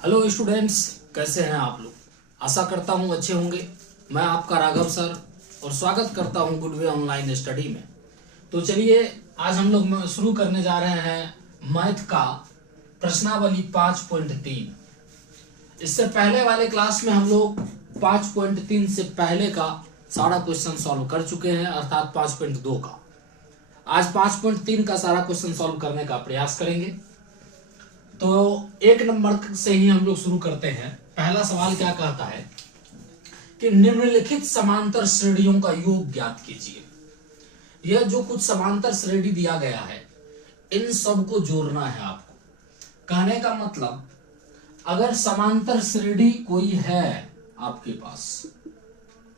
Hello students, कैसे हैं आप लोग। आशा करता हूं अच्छे होंगे। मैं आपका राघव सर और स्वागत करता हूं गुड वे ऑनलाइन स्टडी में। तो चलिए आज हम लोग शुरू करने जा रहे हैं मैथ का प्रश्नावली 5.3। इससे पहले वाले क्लास में हम लोग 5.3 से पहले का सारा क्वेश्चन सॉल्व कर चुके हैं, अर्थात 5.2 का। आज 5.3 का सारा क्वेश्चन सॉल्व करने का प्रयास करेंगे। तो एक नंबर से ही हम लोग शुरू करते हैं। पहला सवाल क्या कहता है कि निम्नलिखित समांतर श्रेणियों का योग ज्ञात कीजिए। यह जो कुछ समांतर श्रेणी दिया गया है, इन सब को जोड़ना है आपको। कहने का मतलब, अगर समांतर श्रेणी कोई है आपके पास,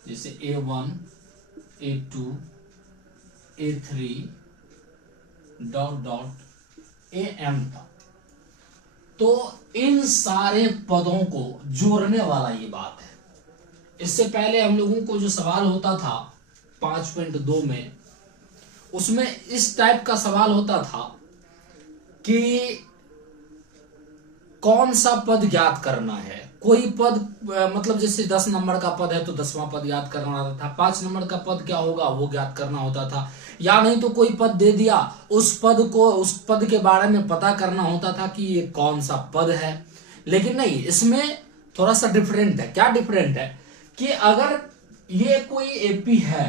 जैसे A1 A2 A3 dot dot AM तक, तो इन सारे पदों को जोड़ने वाला ये बात है। इससे पहले हम लोगों को जो सवाल होता था 5.2 में, उसमें इस टाइप का सवाल होता था कि कौन सा पद ज्ञात करना है। कोई पद, मतलब जैसे 10 नंबर का पद है तो 10वां पद ज्ञात करना होता था, 5 नंबर का पद क्या होगा वो ज्ञात करना होता था, या नहीं तो कोई पद दे दिया, उस पद के बारे में पता करना होता था कि ये कौन सा पद है। लेकिन नहीं, इसमें थोड़ा सा डिफरेंट है। क्या डिफरेंट है कि अगर ये कोई एपी है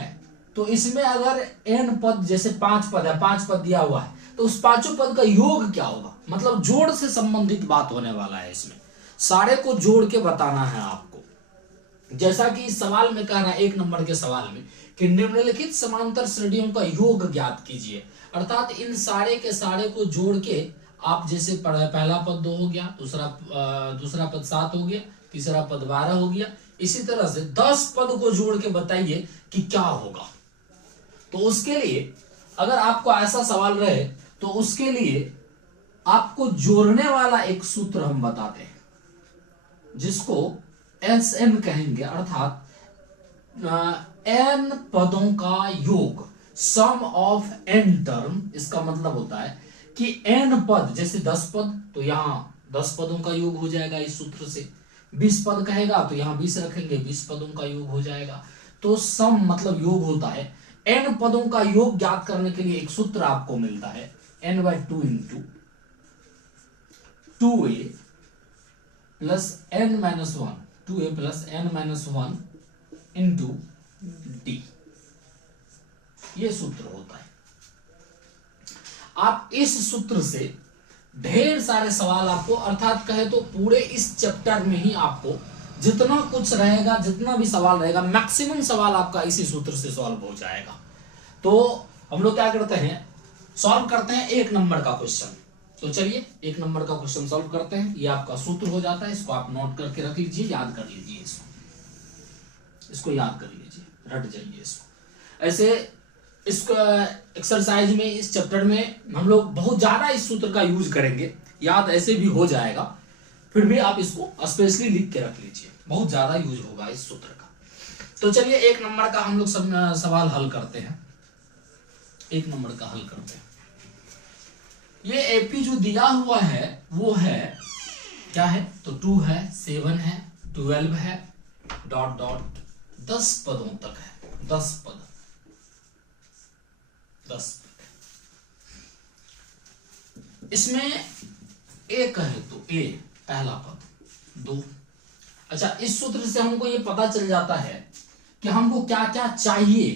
तो इसमें अगर n पद, जैसे 5 पद है, 5 पद दिया हुआ है, तो उस पांचों पद का योग क्या होगा, मतलब जोड़ से संबंधित बात होने वाला है। इसमें सारे को जोड़ के बताना है आपको। जैसा कि इस सवाल में कह रहा है, 1 नंबर के सवाल में, कि निम्नलिखित समांतर श्रेणियों का योग ज्ञात कीजिए। अर्थात इन सारे के सारे को जोड़ के आप, जैसे पहला पद 2 हो गया, दूसरा पद 7 हो गया, तीसरा पद 12 हो गया, इसी तरह से 10 पद को जोड़ के बताइए कि क्या होगा। तो उसके लिए अगर आपको ऐसा सवाल रहे तो उसके लिए आपको जोड़ने वाला एक सूत्र हम बताते हैं, जिसको SN कहेंगे, अर्थात n पदों का योग, सम ऑफ n टर्म। इसका मतलब होता है कि n पद, जैसे 10 पद, तो यहां 10 पदों का योग हो जाएगा इस सूत्र से। 20 पद कहेगा तो यहां 20 रखेंगे, 20 पदों का योग हो जाएगा। तो सम मतलब योग होता है। n पदों का योग ज्ञात करने के लिए एक सूत्र आपको मिलता है, n/2 into 2a plus n-1, 2a plus n-1 into d। ये सूत्र होता है। आप इस सूत्र से ढेर सारे सवाल आपको, अर्थात कहे तो पूरे इस चैप्टर में ही आपको जितना कुछ रहेगा, जितना भी सवाल रहेगा, मैक्सिमम सवाल आपका इसी सूत्र से सॉल्व हो जाएगा। तो हम लोग क्या करते हैं, सॉल्व करते हैं 1 नंबर का क्वेश्चन। तो चलिए 1 नंबर का क्वेश्चन सॉल्व करते हैं। ये आपका सूत्र हो जाता है, इसको आप नोट करके रख लीजिए, याद कर लीजिए, इसको याद कर लीजिए, रट जाइए इसको। ऐसे इस एक्सरसाइज में, इस चैप्टर में हम लोग बहुत ज्यादा इस सूत्र का यूज करेंगे। याद ऐसे भी हो जाएगा, फिर भी आप इसको स्पेशली लिख के रख लीजिए, बहुत ज्यादा यूज होगा इस सूत्र का। तो चलिए 1 नंबर का हम लोग सवाल हल करते हैं। 1 नंबर का हल करते हैं। ये एपी जो दिया हुआ है वो है, क्या है, तो 2 है, 7 है, 12 है, डॉट डॉट 10 पदों तक है। 10 पद, 10 पद। इसमें एक है तो ए पहला पद 2। अच्छा, इस सूत्र से हमको ये पता चल जाता है कि हमको क्या क्या चाहिए,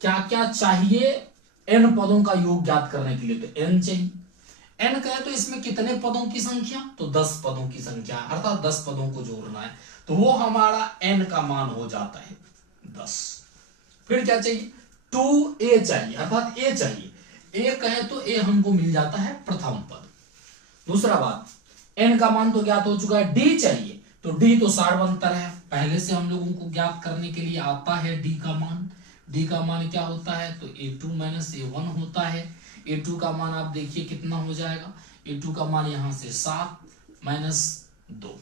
क्या क्या चाहिए n पदों का योग ज्ञात करने के लिए। तो n चाहिए। n कहे तो इसमें कितने पदों की संख्या, तो 10 पदों की संख्या, अर्थात 10 पदों को जोड़ना है। तो वो हमारा n का मान हो जाता है 10। फिर क्या चाहिए, 2a चाहिए, अर्थात a चाहिए। a कहे तो a हमको मिल जाता है प्रथम पद। दूसरा बात, n का मान तो ज्ञात हो चुका है। d चाहिए, तो d तो सारवंतर है, पहले से हम लोगों को ज्ञात करने के लिए आता है d का मान। d का मान क्या होता है, तो a2 माइनस a1 होता है। a2 का मान आप देखिए कितना हो जाएगा, a2 का मान यहां से 7 माइनस 2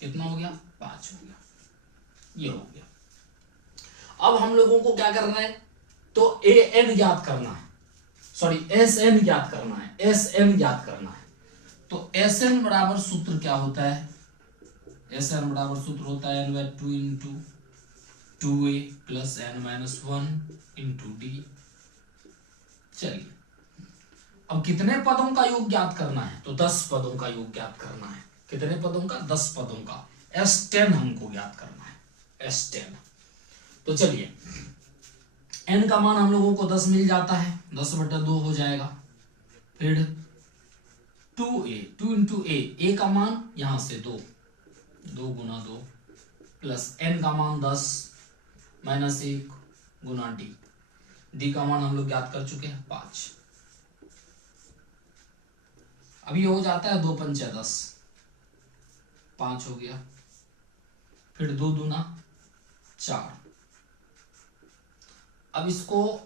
कितना हो गया, 5 हो गया। ये हो गया। अब हम लोगों को क्या करना है, तो an ज्ञात करना है, सॉरी SN ज्ञात करना है, SN ज्ञात करना है। तो एस एन बराबर सूत्र क्या होता है, एस एन बराबर सूत्र होता है n/2 into 2a plus n-1 into D. चलिए अब कितने पदों का योग ज्ञात करना है, तो 10 पदों का योग ज्ञात करना है। कितने पदों का, 10 पदों का। S10 हमको ज्ञात करना है, S10। तो चलिए n का मान हम लोगों को 10 मिल जाता है, 10/2 हो जाएगा। फिर 2a, 2 इंटू a का मान यहां से 2, 2 गुना 2 प्लस n का मान 10 माइनस 1 गुना डी का मान हम लोग ज्ञात कर चुके हैं 5। अभी हो जाता है 2×5 10, 5 हो गया। फिर 2 दूना 4। अब इसको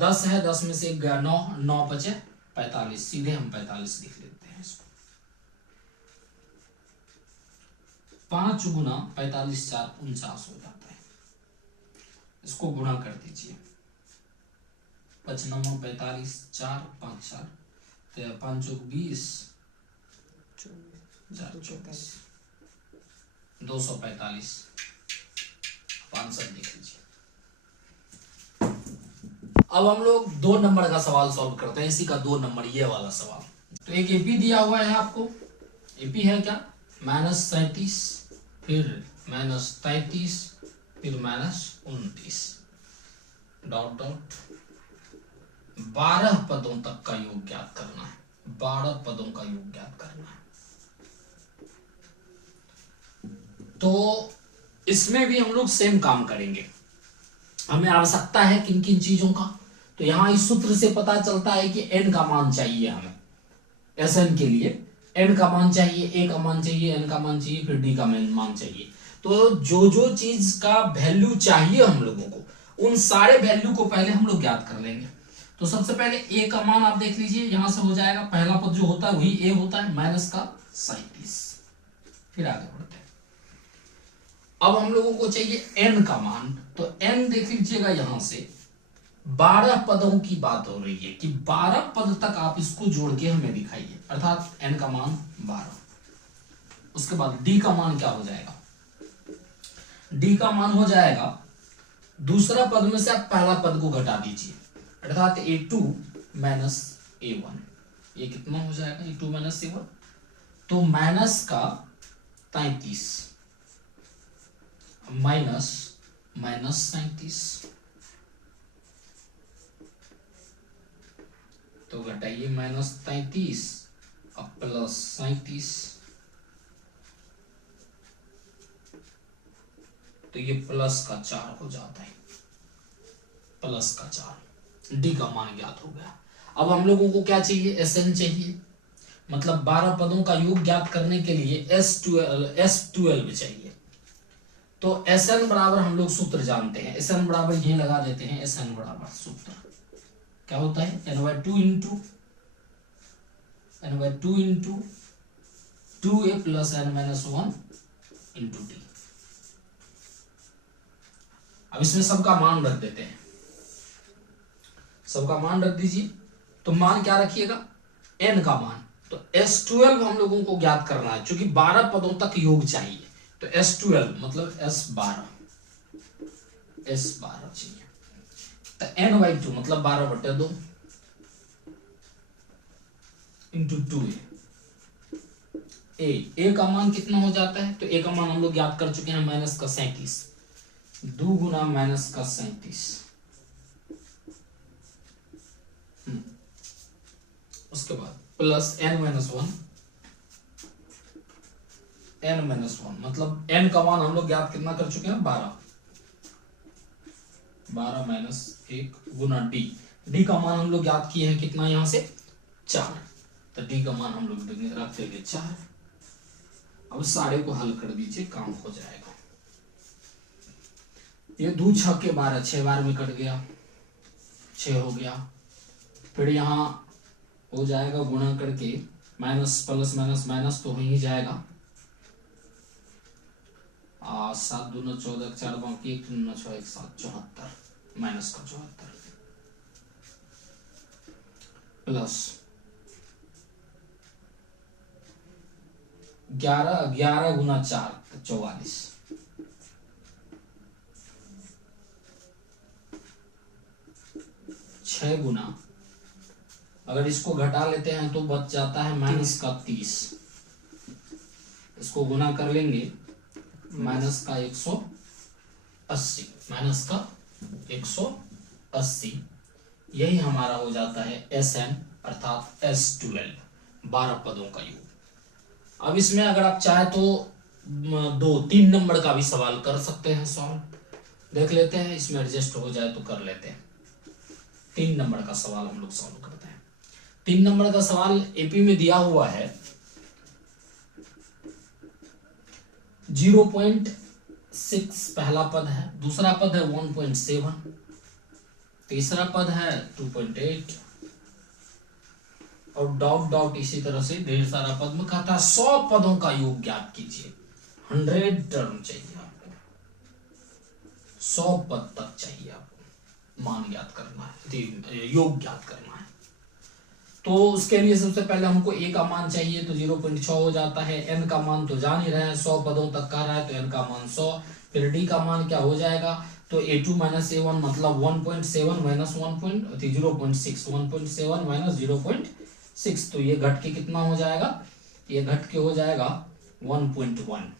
10 है, 10 में से 1 गया 9, 9 बचे 45, सीधे हम 45 लिख लेते हैं इसको। 5 गुना 45 4 49 हो जाता है। इसको गुणा कर दीजिए, 5 9 45 4 5 4 5 चौक 20 4 24 245 5 लिख लीजिए। अब हम लोग 2 नंबर का सवाल सॉल्व करते हैं, इसी का 2 नंबर ये वाला सवाल। तो एक एपी दिया हुआ है आपको, एपी है क्या, -37 फिर -33 फिर -29 डॉट डॉट 12 पदों तक का योग ज्ञात करना है, 12 पदों का योग ज्ञात करना है। तो इसमें भी हम लोग सेम काम करेंगे। हमें आवश्यकता है किन किन चीजों का, तो यहां इस सूत्र से पता चलता है कि n का मान चाहिए हमें, Sn के लिए n का मान चाहिए, a का मान चाहिए, n का मान चाहिए, फिर d का मान चाहिए। तो जो जो चीज का वैल्यू चाहिए हम लोगों को, उन सारे वैल्यू को पहले हम लोग ज्ञात कर लेंगे। तो सबसे पहले a का मान आप देख लीजिए, यहां से हो जाएगा, पहला पद जो होता है वही a होता है, -37। फिर आगे बढ़ते हैं। अब हम लोगों को चाहिए n का मान, तो n देख लीजिएगा, यहां से 12 पदों की बात हो रही है कि 12 पद तक आप इसको जोड़ के हमें दिखाइए, अर्थात n का मान 12। उसके बाद d का मान क्या हो जाएगा, d का मान हो जाएगा, दूसरा पद में से आप पहला पद को घटा दीजिए, अर्थात a2 माइनस a1। ये कितना हो जाएगा, a2 माइनस a1, तो माइनस का 33 माइनस -37, तो घटाइए -33 अब +37, तो ये प्लस का 4 हो जाता है, प्लस का 4। डी का मान ज्ञात हो गया। अब हम लोगों को क्या चाहिए, Sn चाहिए, मतलब 12 पदों का योग ज्ञात करने के लिए S12 चाहिए। तो Sn बराबर हम लोग सूत्र जानते हैं, Sn बराबर ये लगा देते हैं, Sn बराबर सूत्र क्या होता है, n/2 into 2a plus n-1 into D. अब इसमें सबका मान रख देते हैं, सबका मान रख दीजिए। तो मान क्या रखिएगा, n का मान, तो S12 हम लोगों को ज्ञात करना है, क्योंकि 12 पदों तक योग चाहिए। तो S12 मतलब S12 चाहिए, तो n/2 मतलब 12/2 इंटू 2a। a का मान कितना हो जाता है, तो a का मान हम लोग ज्ञात कर चुके हैं, -37, 2 गुना -37। उसके बाद प्लस n-1, मतलब n का मान हम लोग ज्ञात कितना कर चुके हैं, 12 -1 गुना डी का मान हम लोग ज्ञात किए हैं कितना, यहां से 4, तो डी का मान हम लोग रख देंगे 4। अब सारे को हल कर दीजिए, काम हो जाएगा। ये 2 6 के 12, 6 बार में कट गया, 6 हो गया। फिर यहाँ हो जाएगा गुणा करके, माइनस प्लस माइनस माइनस तो हो ही जाएगा, 7 दूना 14, 4 बाकी 1 दूना 6 1 7 74, माइनस का 74 प्लस 11 11 गुना 4 44। 6 गुना, अगर इसको घटा लेते हैं तो बच जाता है माइनस का 30। इसको गुना कर लेंगे माइनस का 180, माइनस का 180, यही हमारा हो जाता है Sn अर्थात S12, 12 पदों का योग। अब इसमें अगर आप चाहे तो 3 नंबर का भी सवाल कर सकते हैं सॉल्व, देख लेते हैं, इसमें एडजस्ट हो जाए तो कर लेते हैं। 3 नंबर का सवाल हम लोग सॉल्व करते हैं। 3 नंबर का सवाल एपी में दिया हुआ है 0.6 पहला पद है, दूसरा पद है 1.7, तीसरा पद है 2.8 और डॉट डॉट इसी तरह से ढेर सारा पद में कहता है 100 पदों का योग ज्ञात कीजिए। 100 टर्म चाहिए आपको, 100 पद तक चाहिए आपको, मान ज्ञात करना है, योग ज्ञात करना है। तो उसके लिए सबसे पहले हमको ए का मान चाहिए, तो 0.6 हो जाता है। एन का मान तो जान ही रहे हैं, 100 पदों तक का रहा है तो एन का मान 100। फिर डी का मान क्या हो जाएगा, तो a2 माइनस a1 मतलब 1.7 माइनस 0.6, 1.7 माइनस 0.6, तो ये घट के कितना हो जाएगा, ये घट के हो जाएगा 1.1।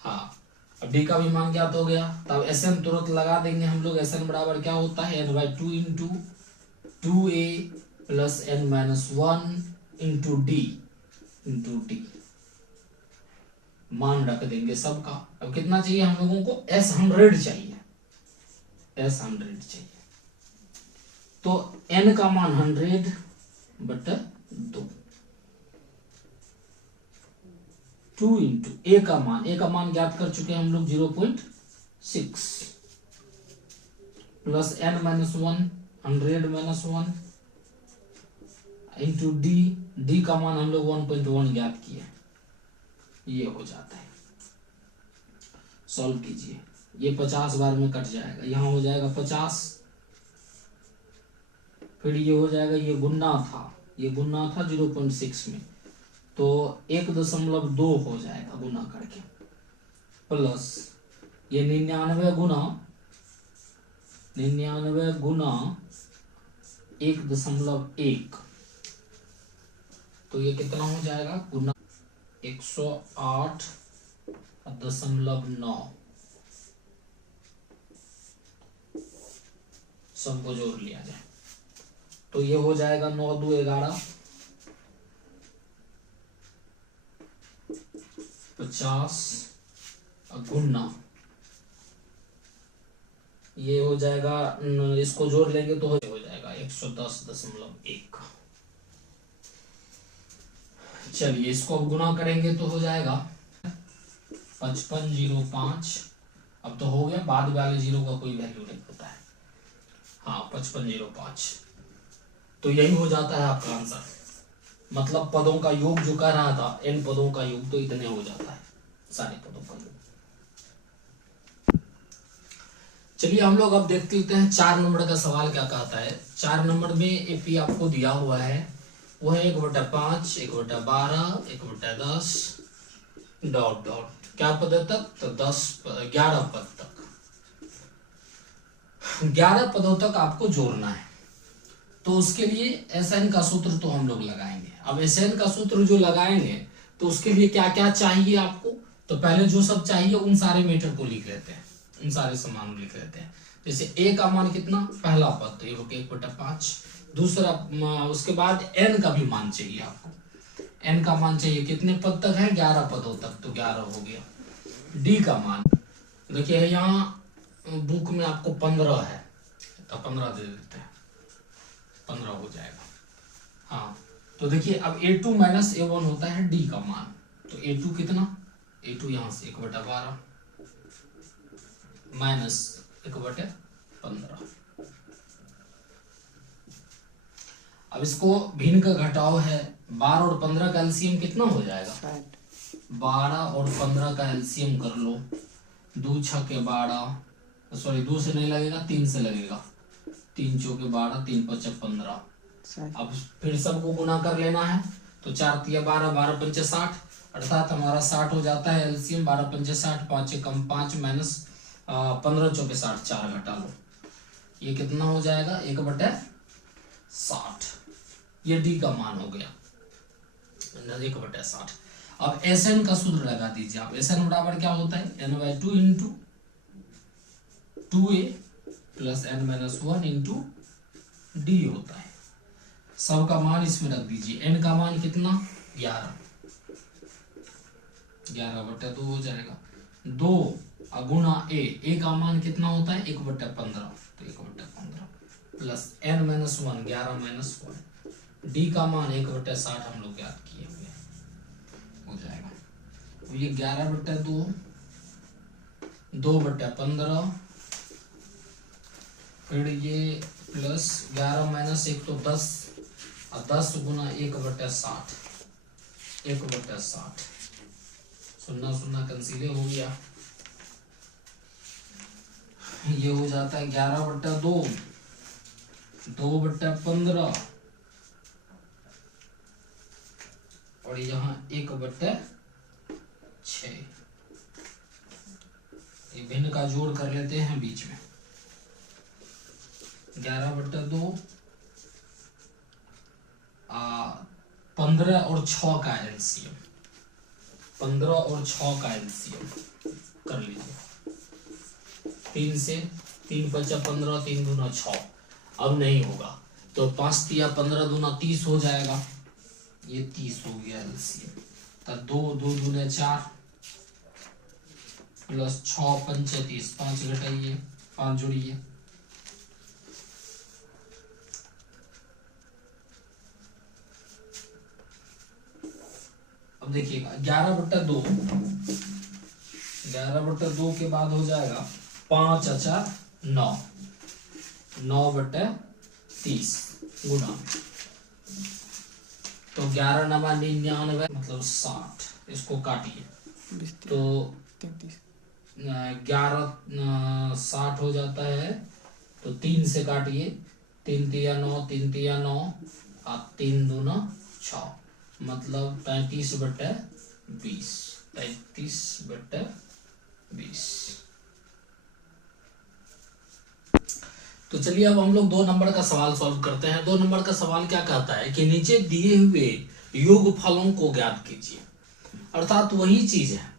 हाँ, अब डी का भी मान ज्ञात हो गया, तब Sn तुरंत लगा देंगे हम लोग। Sn बराबर क्या होता है, n/2 into 2a plus n-1 into D मान रख देंगे सबका। अब कितना चाहिए हम लोगों को, S100 चाहिए, S100 चाहिए। तो n का मान 100/2, 2 इंटू ए का मान ज्ञात कर चुके हैं हम लोग 0.6 प्लस n-1 100-1 इंटू डी का मान हम लोग 1.1 ज्ञात किए, ये हो जाता है। सॉल्व कीजिए, ये 50 बार में कट जाएगा, यहाँ हो जाएगा 50, फिर ये हो जाएगा, ये गुना था 0.6 में, तो 1.2 हो जाएगा गुना करके, प्लस ये 99 गुना 1.1, तो ये कितना हो जाएगा गुना 108.9, सबको जोड़ लिया जाए तो ये हो जाएगा 9 2 11 50 गुना, ये हो जाएगा, इसको जोड़ लेंगे तो हो जाएगा 110.1। चलिए इसको अब गुना करेंगे तो हो जाएगा 5505। अब तो हो गया, बाद वाले जीरो का कोई वैल्यू नहीं होता है। हाँ 5505, तो यही हो जाता है आपका आंसर। मतलब पदों का योग जो कह रहा था, n पदों का योग, तो इतने हो जाता है सारे पदों का योग। चलिए हम लोग अब देख लेते हैं 4 नंबर का सवाल क्या कहता है। 4 नंबर में एपी आपको दिया हुआ है, वो है 1/5, 1/12, 1/10 डॉट डॉट, क्या पद तक, तो 11 पद तक, 11 पदों तक आपको जोड़ना है। तो उसके लिए Sn का सूत्र तो हम लोग लगाएंगे। अब Sn का सूत्र जो लगाएंगे तो उसके लिए क्या क्या चाहिए आपको, तो पहले जो सब चाहिए उन सारे मीटर को लिख लेते हैं, उन सारे समान लिख लेते हैं। जैसे a का मान कितना, पहला पद तो 1/5, दूसरा, उसके बाद n का भी मान चाहिए आपको, n का मान चाहिए कितने पद तक है, 11 पदों तक, तो 11 हो गया। d का मान देखिए यहाँ बुक में आपको 15 है, तो 15 दे देते हैं, 15 हो जाएगा। हाँ तो देखिए अब a2 माइनस a1 होता है d का मान, तो a2 कितना, a2 यहाँ से 1/12 माइनस 1/15। अब इसको भिन्न का घटाव है, 12 और 15 का एलसीएम कितना हो जाएगा, 12 और 15 का एलसीएम कर लो, 2 छके 12, सॉरी 2 से नहीं लगेगा, 3 से लगेगा, 3 चौके 12, 3 पचे 15। अब फिर सबको गुना कर लेना है, तो 4 तिया 12, 12 पंचे 60, अर्थात हमारा 60 हो जाता है एलसीएम। 12 पंचे 60, 5 कम 5 माइनस 15 चौके 60, 4 घटा लो, ये कितना हो जाएगा 1/60। ये डी का मान हो गया 1/60। अब एस एन का सूत्र लगा दीजिए आप। एस एन बराबर क्या होता है, n/2 into 2a plus n-1 into D होता है। सब का मान इसमें रख दीजिए। n का मान कितना 11, 11/2 हो जाएगा। 2 गुणा a का मान कितना होता है 1/15, तो 1/15 प्लस n-1 11 - 1, डी का मान 1/60 हम लोग याद किए हुए हो जाएगा। तो ये 11/2, 2/15, फिर ये प्लस 11 - 1 तो 10, और 10 गुना 1/60, 1/60, 0 कैंसिल हो गया। ये हो जाता है 11/2, 2/15 और यहाँ 1/6। ये भिन्न का जोड़ कर लेते हैं बीच में। 11/2 15 और 6 का एलसीएम, 15 और 6 का एलसीएम कर लीजिए। 3 से 3 5 15, 3 दूना 6, अब नहीं होगा तो 5 तिया 15 दूना 30 हो जाएगा। ये 30 हो गया एलसीएम। तब 2 2 दूने 4 प्लस 6 पंचे 30, 5 घटाइए 5 जोड़िए, अब देखिएगा 11/2, 11/2 के बाद हो जाएगा 5 4 9, 9/30 गुना, तो 11 9 99 मतलब 60। इसको काटिए तो 11 60 हो जाता है। तो 3 से काटिए, 3 तिया 9, 3 तिया 9 और 3 दूना 6 मतलब 35/20, 35/20। तो चलिए अब हम लोग 2 नंबर का सवाल सॉल्व करते हैं। 2 नंबर का सवाल क्या कहता है कि नीचे दिए हुए योगफलों को ज्ञात कीजिए। अर्थात वही चीज है,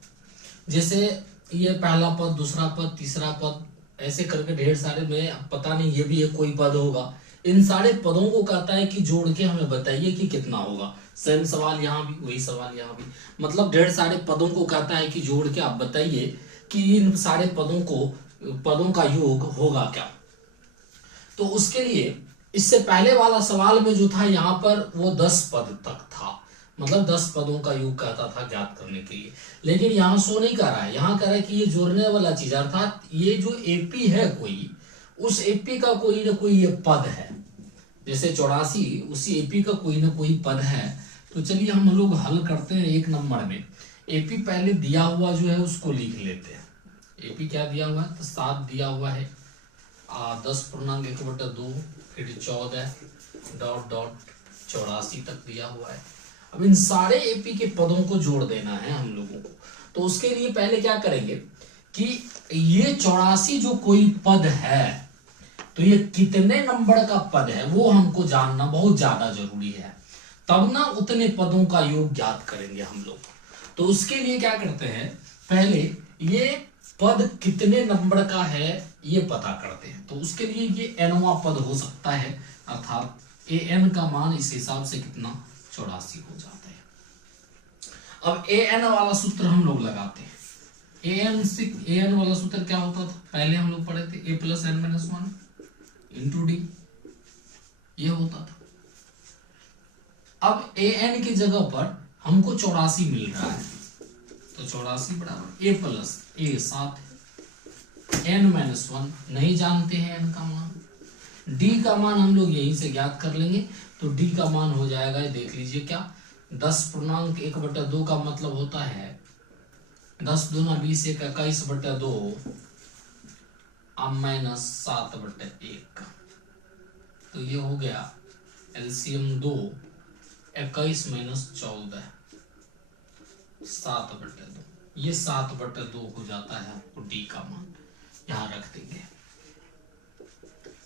जैसे ये पहला पद, दूसरा पद, तीसरा पद, ऐसे करके ढेर सारे में, पता नहीं ये भी एक कोई पद होगा। इन सारे पदों को कहता है कि जोड़ के हमें बताइए कि कितना होगा। सेम सवाल यहाँ भी, वही सवाल यहाँ भी, मतलब ढेर सारे पदों को कहता है कि जोड़ के आप बताइए कि इन सारे पदों का योग होगा क्या। तो उसके लिए इससे पहले वाला सवाल में जो था यहाँ पर वो 10 पद तक था, मतलब 10 पदों का योग कहता था ज्ञात करने के लिए। लेकिन यहाँ सो नहीं कर रहा है, यहाँ कह रहा है कि ये जोड़ने वाला चीज, अर्थात ये जो एपी है कोई, उस एपी का कोई ना कोई ये पद है। जैसे 84 उसी एपी का कोई ना कोई पद है। तो चलिए हम लोग हल करते हैं 1 नंबर में। एपी पहले दिया हुआ जो है उसको लिख लेते हैं। एपी क्या दिया हुआ है, तो 7 दिया हुआ है, 10.1/2, फिर 14 डॉट डॉट 84 तक दिया हुआ है। अब इन सारे एपी के पदों को जोड़ देना है हम लोगों को। तो उसके लिए पहले क्या करेंगे कि ये 84 जो कोई पद है, तो ये कितने नंबर का पद है वो हमको जानना बहुत ज्यादा जरूरी है, तब ना उतने पदों का योग ज्ञात करेंगे हम लोग। तो उसके लिए क्या करते हैं, पहले ये पद कितने नंबर का है ये पता करते हैं। तो उसके लिए ये एनवा पद हो सकता है, अर्थात ए एन का मान इस हिसाब से कितना 84 हो जाता है। अब ए एन वाला सूत्र हम लोग लगाते हैं। ए एन वाला सूत्र क्या होता था, पहले हम लोग पढ़े थे, a + n-1 इंटू डी, ये होता था। अब ए एन की जगह पर हमको 84 मिल रहा है, तो 84 बराबर a + a 7, n-1 नहीं जानते हैं n का मान, d का मान हम लोग यहीं से ज्ञात कर लेंगे। तो d का मान हो जाएगा, देख लीजिए क्या, 10.1/2 का मतलब होता है 10 दूना 20, 1 21/2 -7/1। तो ये हो गया एलसीएम 2, 21 माइनस 14 7/2, ये 7/2 हो जाता है आपको डी का मान यहां रख देंगे।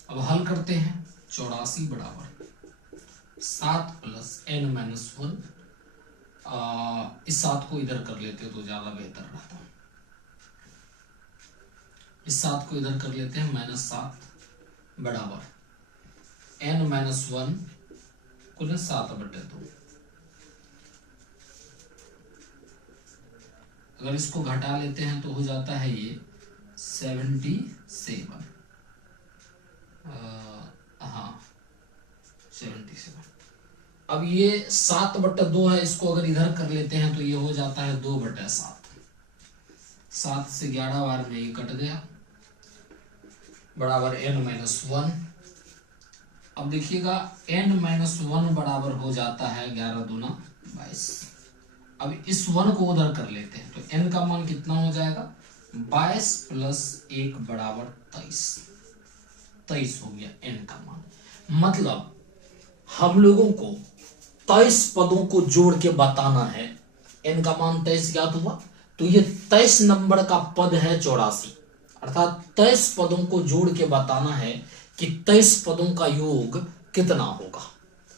अब हल करते हैं। 84 बराबर 7 प्लस n माइनस 1, इस 7 को इधर कर लेते हो तो ज्यादा बेहतर रहता। इस 7 को इधर कर लेते हैं, -7 बराबर n माइनस 1 कुल 7/2। अगर इसको घटा लेते हैं तो हो जाता है ये 77। हाँ 77। अब ये 7/2 है, इसको अगर इधर कर लेते हैं तो ये हो जाता है 2/7। 7 से 11 बार में ये कट गया, बराबर n माइनस 1। अब देखिएगा n माइनस 1 बराबर हो जाता है 11 दूना 22। अब इस 1 को उधर कर लेते हैं तो n का मान कितना हो जाएगा, 22 प्लस 1 बराबर 23। 23 हो गया n का मान। मतलब हम लोगों को 23 पदों को जोड़ के बताना है। n का मान 23 ज्ञात हुआ, तो ये 23 नंबर का पद है 84, अर्थात 23 पदों को जोड़ के बताना है कि 23 पदों का योग कितना होगा।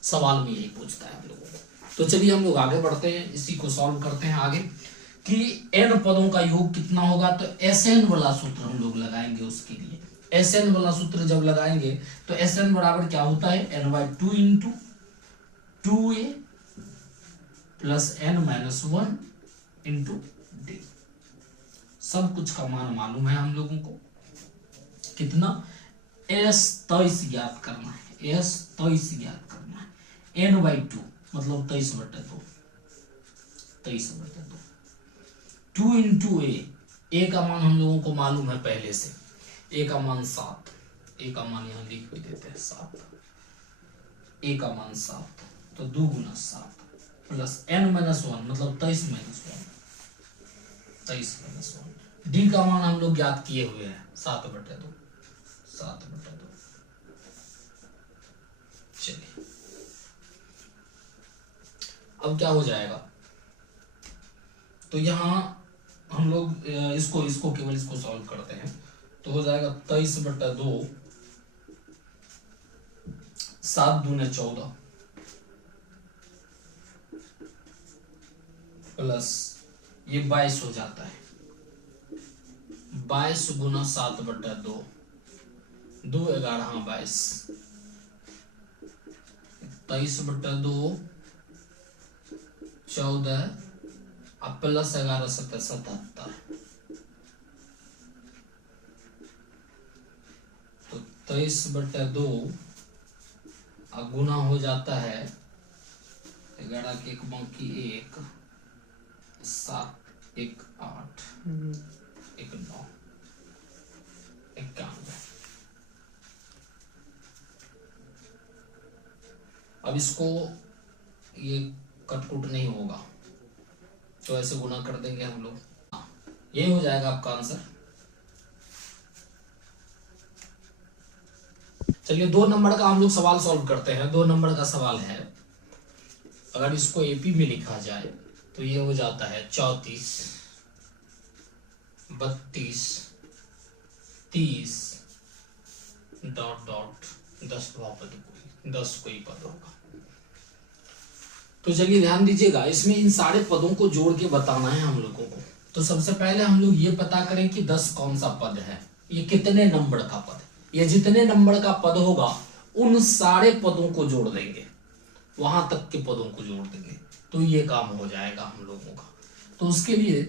सवाल में यही पूछता है हम लोगों को। तो चलिए हम लोग आगे बढ़ते हैं, इसी को सॉल्व करते हैं आगे कि n पदों का योग कितना होगा। तो Sn वाला सूत्र हम लोग लगाएंगे। उसके लिए Sn वाला सूत्र जब लगाएंगे तो Sn बराबर क्या होता है, n/2 into 2a plus n minus 1 into D. सब कुछ का मान मालूम है हम लोगों को। कितना, S23 ज्ञात करना है। S23 ज्ञात करना है। n/2 मतलब 23/2। 23/2 2 इंटू a का मान हम लोगों को मालूम है पहले से। a का मान 7, a का मान यहां लिख देते हैं 7। a का मान 7 तो 2 गुना 7 प्लस n माइनस 1 मतलब 23 माइनस 1। 23 माइनस 1। डी का मान हम लोग ज्ञात किए हुए हैं 7/2। 7/2। चलिए अब क्या हो जाएगा, तो यहां हम लोग इसको केवल इसको सॉल्व करते हैं तो हो जाएगा 23/2 7 दूने 14 प्लस ये 22 हो जाता है। 22 गुना 7/2 2 11 22 23/2 14 अब प्लस 11 7 77 तो 23/2 गुना हो जाता है 11 के 1 बाकी 1 7 1 8 1 9 91। अब इसको ये कटकुट नहीं होगा तो ऐसे गुना कर देंगे हम लोग, ये हो जाएगा आपका आंसर। चलिए 2 नंबर का हम लोग सवाल सॉल्व करते हैं। 2 नंबर का सवाल है, अगर इसको एपी में लिखा जाए तो ये हो जाता है 34 32 30 डॉट डॉट 10 पद, 10 कोई पद होगा। तो चलिए ध्यान दीजिएगा, इसमें इन सारे पदों को जोड़ के बताना है हम लोगों को। तो सबसे पहले हम लोग ये पता करें कि 10 कौन सा पद है, ये कितने नंबर का पद है। ये जितने नंबर का पद होगा उन सारे पदों को जोड़ देंगे, वहां तक के पदों को जोड़ देंगे, तो ये काम हो जाएगा हम लोगों का। तो उसके लिए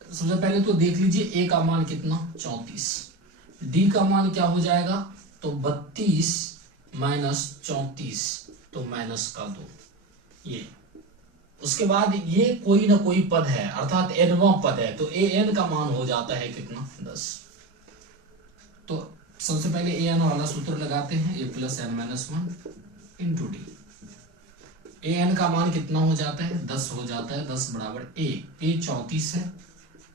सबसे पहले तो देख लीजिए ए का मान कितना 34, डी का मान क्या हो जाएगा तो 32 माइनस 34 तो माइनस का 2 ये। उसके बाद ये कोई ना कोई पद है अर्थात nवां पद है तो ए एन का मान हो जाता है कितना 10। तो सबसे पहले ए एन वाला सूत्र लगाते हैं, A plus N minus 1 into D. A N का मान कितना हो जाता है 10 हो जाता है। 10 बराबर ए 34 है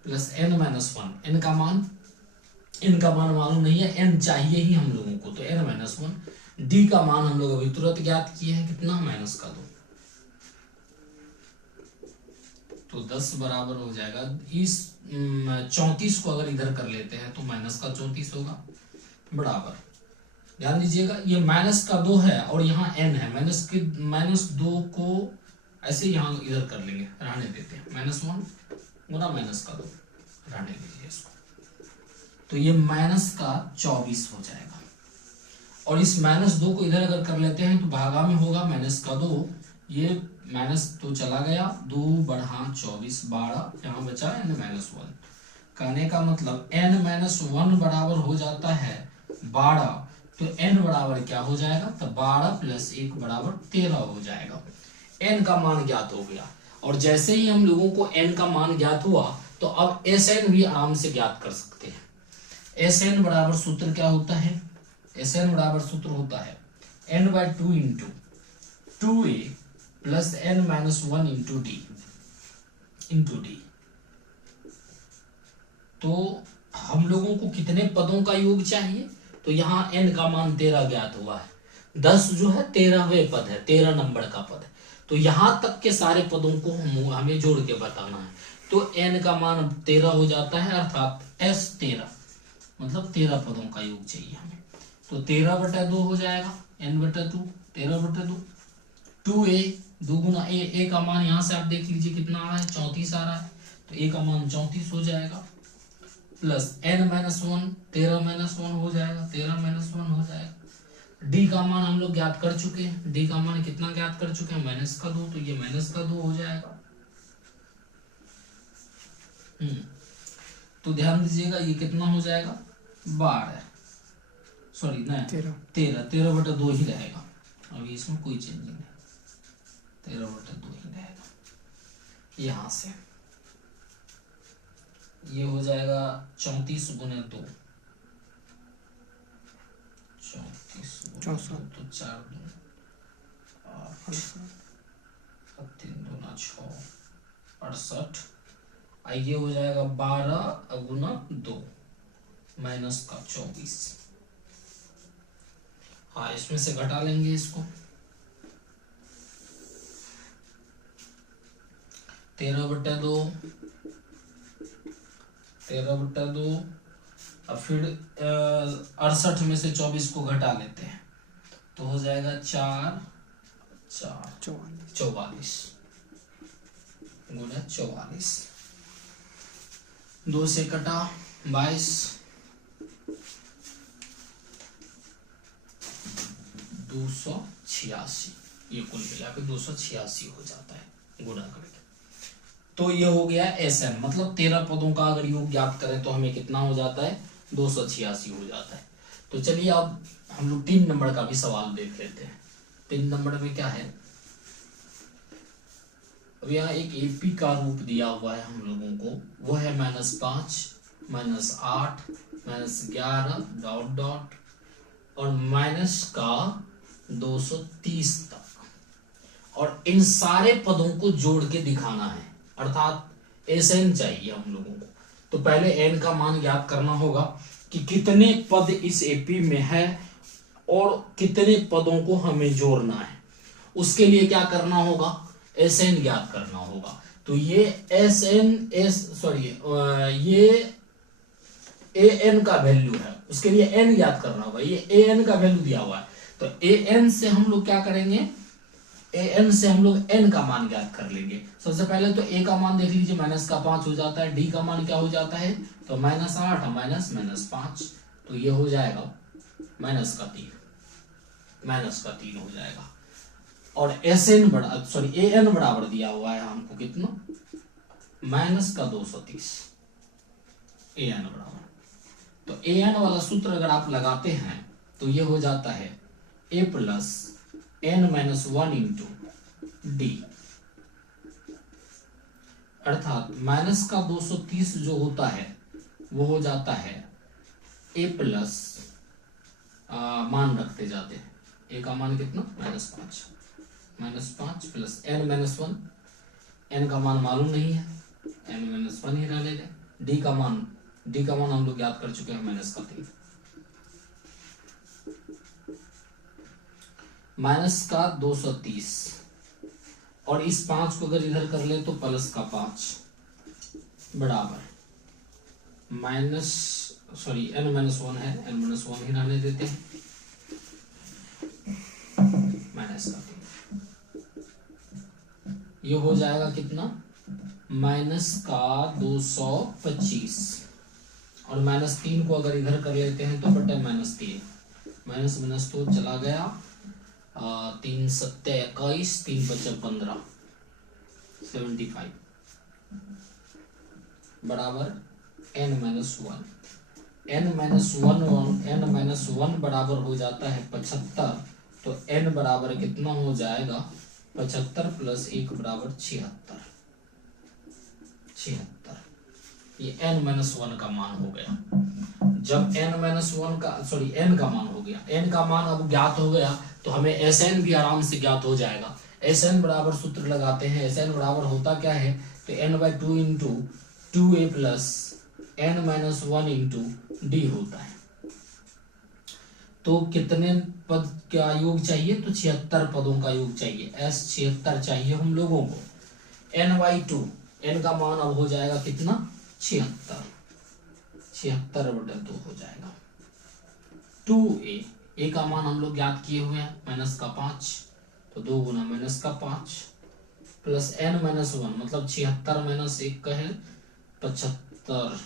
प्लस एन माइनस 1, एन का मान मालूम नहीं है, एन चाहिए ही हम लोगों को तो एन माइनस 1। डी का मान हम लोग अभी तुरंत ज्ञात किए हैं कितना माइनस का 2। तो 10 बराबर हो जाएगा इस 34 को अगर इधर कर लेते हैं तो माइनस का 34 होगा बराबर। ध्यान दीजिएगा ये माइनस का 2 है और यहाँ n है, -2 को ऐसे यहाँ इधर कर लेंगे, रहने देते हैं, -1 गुना -2 रहने दीजिए इसको। तो ये माइनस का 24 हो जाएगा और इस -2 को इधर अगर कर लेते हैं तो भागा में होगा -2, ये -2 चला गया, 2 बढ़ा 24 12, यहाँ बचा n-1। कहने का मतलब n-1 बराबर हो जाता है 12, तो n बराबर क्या हो जाएगा, तो 12 + 1 बराबर 13 हो जाएगा। n का मान ज्ञात हो गया और जैसे ही हम लोगों को n का मान ज्ञात हुआ तो अब Sn भी आराम से ज्ञात कर सकते हैं। Sn बराबर सूत्र क्या होता है, Sn बराबर सूत्र होता है n/2 × 2a + n-1 × d। तो हम लोगों को कितने पदों का योग चाहिए, तो यहाँ n का मान 13 ज्ञात हुआ है, 10 जो है 13वें पद है, 13 नंबर का पद है, तो यहाँ तक के सारे पदों को हमें जोड़ के बताना है। तो n का मान 13 हो जाता है, अर्थात S13 मतलब 13 पदों का योग चाहिए हमें। तो 13/2 हो जाएगा, n/2 13/2, 2a 2 गुना a का मान यहाँ से आप देख लीजिए कितना आ रहा है, 34 आ रहा है, तो a का मान 34 हो जाएगा, प्लस n-1 13-1 हो जाएगा, 13-1 हो जाएगा। d का मान हम लोग ज्ञात कर चुके हैं, d का मान कितना ज्ञात कर चुके हैं, -2, तो ये -2 हो जाएगा। तो ध्यान दीजिएगा ये कितना हो जाएगा, 12 सॉरी नहीं 13/2 ही रहेगा, अभी इसमें कोई चेंज नहीं, 13/2 ही रहेगा। यहाँ से ये हो जाएगा 34 × 2, 34 × 2 तो 4 2 8 3 2 6 68, ये हो जाएगा 12 × 2 -24। हाँ इसमें से घटा लेंगे इसको, 13/2 अब फिर 68 में से 24 को घटा लेते हैं तो हो जाएगा 4 4 44 गुना 44, 2 से कटा 22, 286, ये कुल मिला के 286 हो जाता है गुणा करके। तो ये हो गया Sn, मतलब 13 पदों का अगर योग ज्ञात करें तो हमें कितना हो जाता है, 286 हो जाता है। तो चलिए अब हम लोग 3 नंबर का भी सवाल देख लेते हैं। 3 नंबर में क्या है, अब यहाँ एक एपी का रूप दिया हुआ है हम लोगों को, वो है -5 -8 -11 डॉट डॉट और माइनस का 230 तक, और इन सारे पदों को जोड़ के दिखाना है, अर्थात Sn चाहिए हम लोगों को। तो पहले n का मान ज्ञात करना होगा कि कितने पद इस एपी में है और कितने पदों को हमें जोड़ना है। उसके लिए क्या करना होगा, Sn ज्ञात करना होगा। तो ये ये an का वैल्यू है, उसके लिए n ज्ञात करना होगा, ये an का वैल्यू दिया हुआ है। तो an से हम लोग क्या करेंगे, an से हम लोग n का मान ज्ञात कर लेंगे। सबसे पहले तो a का मान देख लीजिए, -5 हो जाता है, d का मान क्या हो जाता है, तो -8 -5, तो ये हो जाएगा -3 हो जाएगा। और an बराबर दिया हुआ है हमको कितना, -230 an बराबर। तो an वाला सूत्र अगर आप लगाते हैं तो ये हो जाता है a + n-1 × d, अर्थात -230 जो होता है वो हो जाता है a प्लस मान रखते जाते हैं, a का मान कितना, -5 प्लस n-1, n का मान मालूम नहीं है, n-1 ही रह ले, d का मान हम लोग याद कर चुके हैं, -3 -230 और इस 5 को अगर इधर कर ले तो प्लस का 5 बराबर n-1 है, n-1 ही रहने देते हैं, माइनस का 3, ये हो जाएगा कितना माइनस का 225 और -3 को अगर इधर कर लेते हैं तो बटे -3, माइनस माइनस तो चला गया, 3 सत्ते 21, 3 पचे 15, 75 बराबर n-1, n-1 बराबर हो जाता है 75, तो n बराबर कितना हो जाएगा 75 प्लस 1 बराबर 76, ये n-1 का मान हो गया। जब n का मान हो गया, n का मान अब ज्ञात हो गया तो हमें Sn भी आराम से ज्ञात हो जाएगा। Sn बराबर सूत्र लगाते हैं, Sn बराबर होता क्या है, तो n/2 into 2a plus n-1 into D होता है। तो कितने पद का योग चाहिए, तो 76 पदों का योग चाहिए, S 76 चाहिए हम लोगों को। n/2, n का मान अब हो जाएगा कितना 76, 76/2 हो जाएगा। 2a, a का मान हम लोग ज्ञात किए हुए हैं माइनस का 5, तो 2 गुना माइनस का 5 प्लस n-1 मतलब 76 माइनस 1 का है 75,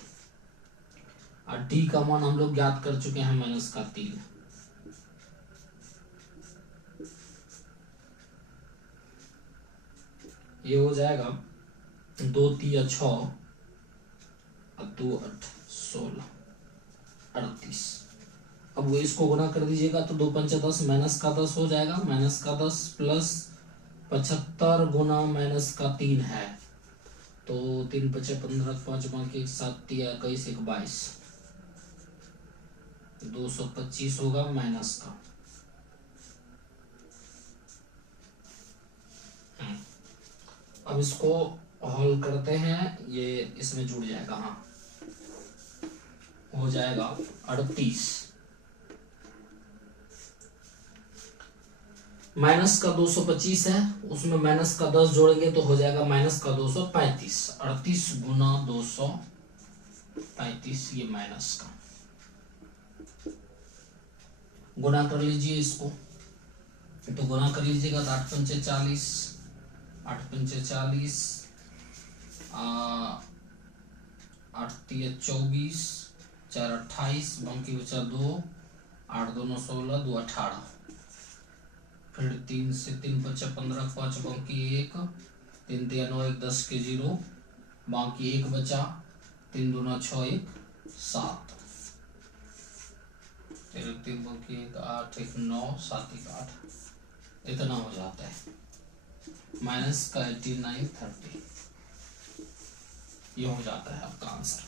और डी का मान हम लोग ज्ञात कर चुके हैं माइनस का 3, ये हो जाएगा 2 3 6 और 2 8 16 38। अब वो इसको गुना कर दीजिएगा तो 2 5 10 माइनस का 10 हो जाएगा, माइनस का 10 प्लस 75 गुना माइनस का 3 है, तो 3 5 15 5 बाकी 7 3 21 1 22, 225 होगा माइनस का। अब इसको हल करते हैं, ये इसमें जुड़ जाएगा, हाँ हो जाएगा 38, माइनस का 225 है, उसमें माइनस का 10 जोड़ेंगे तो हो जाएगा माइनस का 235, 38 गुना 235, ये माइनस का गुना कर लीजिए इसको, तो गुना कर लीजिएगा तो 8 पंचे 40, 8 पंचे 40, 8 3 24, 4 28, बाकी बचा 2, 8 2 9 16, 2 18, फिर 3 से 3 5 15 5 बाकी 1, 3 3 9 1 10 के 0, बाकी 1 बचा, 3 2 9 6 1 7, 3 बाकी 1 8 1 9 7 1 8, इतना हो जाता है माइनस का 89 30, ये हो जाता है आपका आंसर।